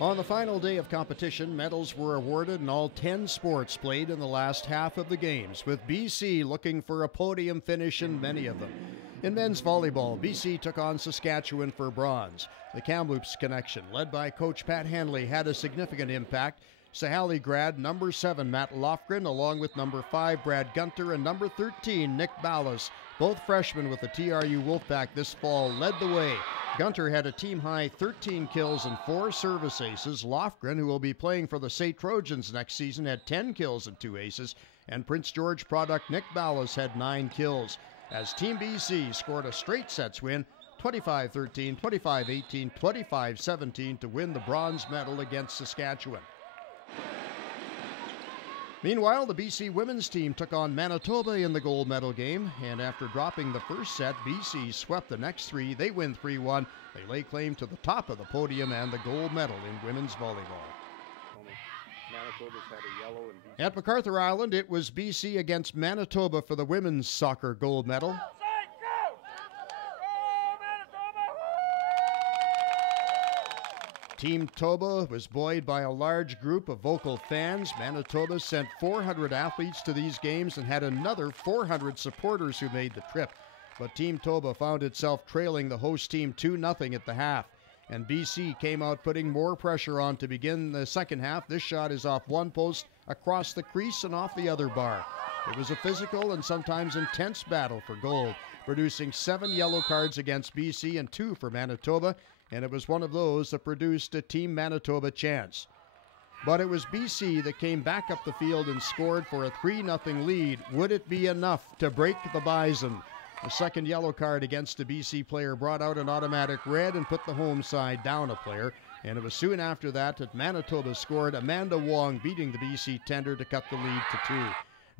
On the final day of competition, medals were awarded in all 10 sports played in the last half of the games, with BC looking for a podium finish in many of them. In men's volleyball, BC took on Saskatchewan for bronze. The Kamloops connection, led by coach Pat Henley, had a significant impact. Sahali grad number 7 Matt Lofgren, along with number 5 Brad Gunter and number 13 Nick Ballas, both freshmen with the TRU Wolfpack this fall, led the way. Gunter had a team-high 13 kills and 4 service aces. Lofgren, who will be playing for the Seitz Trojans next season, had 10 kills and 2 aces. And Prince George product Nick Ballas had 9 kills. As Team BC scored a straight sets win, 25-13, 25-18, 25-17 to win the bronze medal against Saskatchewan. Meanwhile, the BC women's team took on Manitoba in the gold medal game, and after dropping the first set, BC swept the next 3. They win 3-1. They lay claim to the top of the podium and the gold medal in women's volleyball. At MacArthur Island, it was BC against Manitoba for the women's soccer gold medal. Team Toba was buoyed by a large group of vocal fans. Manitoba sent 400 athletes to these games and had another 400 supporters who made the trip. But Team Toba found itself trailing the host team 2-0 at the half. And BC came out putting more pressure on to begin the second half. This shot is off one post, across the crease, and off the other bar. It was a physical and sometimes intense battle for gold, producing 7 yellow cards against BC and 2 for Manitoba. And it was one of those that produced a Team Manitoba chance. But it was BC that came back up the field and scored for a 3-0 lead. Would it be enough to break the Bison? The second yellow card against a BC player brought out an automatic red and put the home side down a player. And it was soon after that Manitoba scored, Amanda Wong beating the BC tender to cut the lead to 2.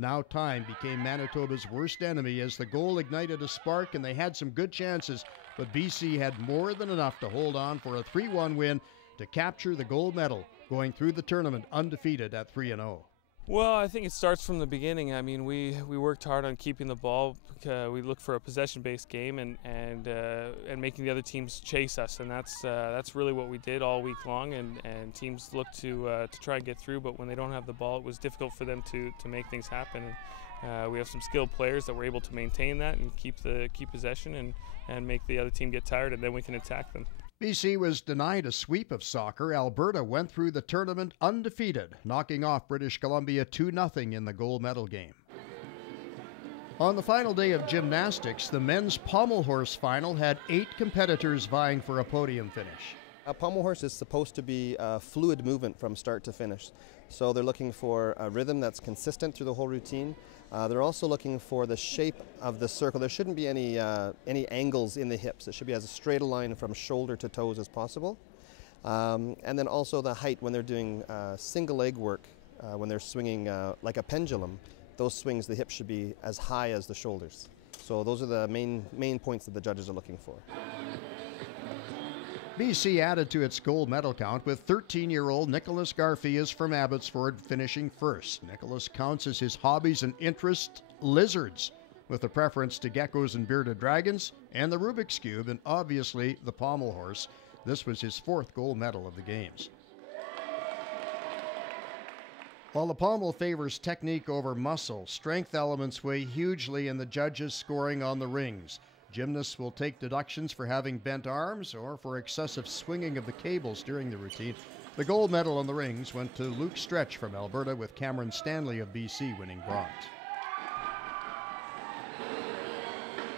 Now time became Manitoba's worst enemy as the goal ignited a spark and they had some good chances, but BC had more than enough to hold on for a 3-1 win to capture the gold medal, going through the tournament undefeated at 3-0. Well, I think it starts from the beginning. I mean, we worked hard on keeping the ball. We looked for a possession-based game and making the other teams chase us, and that's really what we did all week long. And teams look to try and get through, but when they don't have the ball, it was difficult for them to make things happen. And, we have some skilled players that were able to maintain that and keep possession and make the other team get tired, and then we can attack them. BC was denied a sweep of soccer. Alberta went through the tournament undefeated, knocking off British Columbia 2-0 in the gold medal game. On the final day of gymnastics, the men's pommel horse final had 8 competitors vying for a podium finish. A pommel horse is supposed to be a fluid movement from start to finish. So they're looking for a rhythm that's consistent through the whole routine. They're also looking for the shape of the circle. There shouldn't be any angles in the hips. It should be as straight a line from shoulder to toes as possible. And then also the height when they're doing single leg work, when they're swinging like a pendulum, those swings, the hips should be as high as the shoulders. So those are the main points that the judges are looking for. BC added to its gold medal count with 13-year-old Nicholas Garfias from Abbotsford finishing first. Nicholas counts as his hobbies and interests lizards, with a preference to geckos and bearded dragons, and the Rubik's Cube, and obviously the pommel horse. This was his 4th gold medal of the Games. While the pommel favors technique over muscle, strength elements weigh hugely in the judges' scoring on the rings. Gymnasts will take deductions for having bent arms or for excessive swinging of the cables during the routine. The gold medal on the rings went to Luke Stretch from Alberta, with Cameron Stanley of BC winning bronze.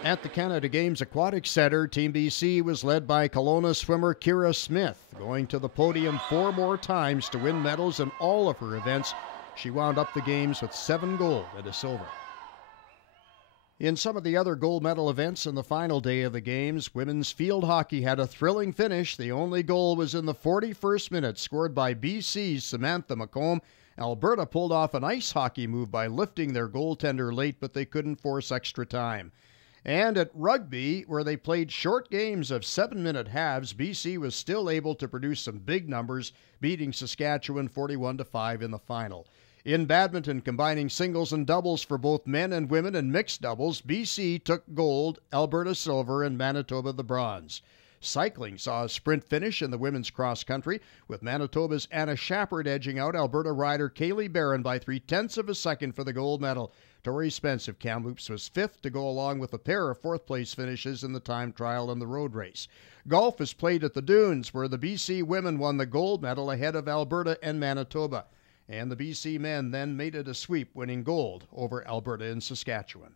At the Canada Games Aquatic Centre, Team BC was led by Kelowna swimmer Kira Smith, going to the podium 4 more times to win medals in all of her events. She wound up the games with 7 gold and a silver. In some of the other gold medal events in the final day of the games, women's field hockey had a thrilling finish. The only goal was in the 41st minute, scored by BC's Samantha McComb. Alberta pulled off an ice hockey move by lifting their goaltender late, but they couldn't force extra time. And at rugby, where they played short games of 7-minute halves, BC was still able to produce some big numbers, beating Saskatchewan 41-5 in the final. In badminton, combining singles and doubles for both men and women and mixed doubles, BC took gold, Alberta silver, and Manitoba the bronze. Cycling saw a sprint finish in the women's cross country, with Manitoba's Anna Shappard edging out Alberta rider Kaylee Barron by 0.3 of a second for the gold medal. Tori Spence of Kamloops was fifth to go along with a pair of fourth-place finishes in the time trial and the road race. Golf is played at the Dunes, where the BC women won the gold medal ahead of Alberta and Manitoba. And the BC men then made it a sweep, winning gold over Alberta and Saskatchewan.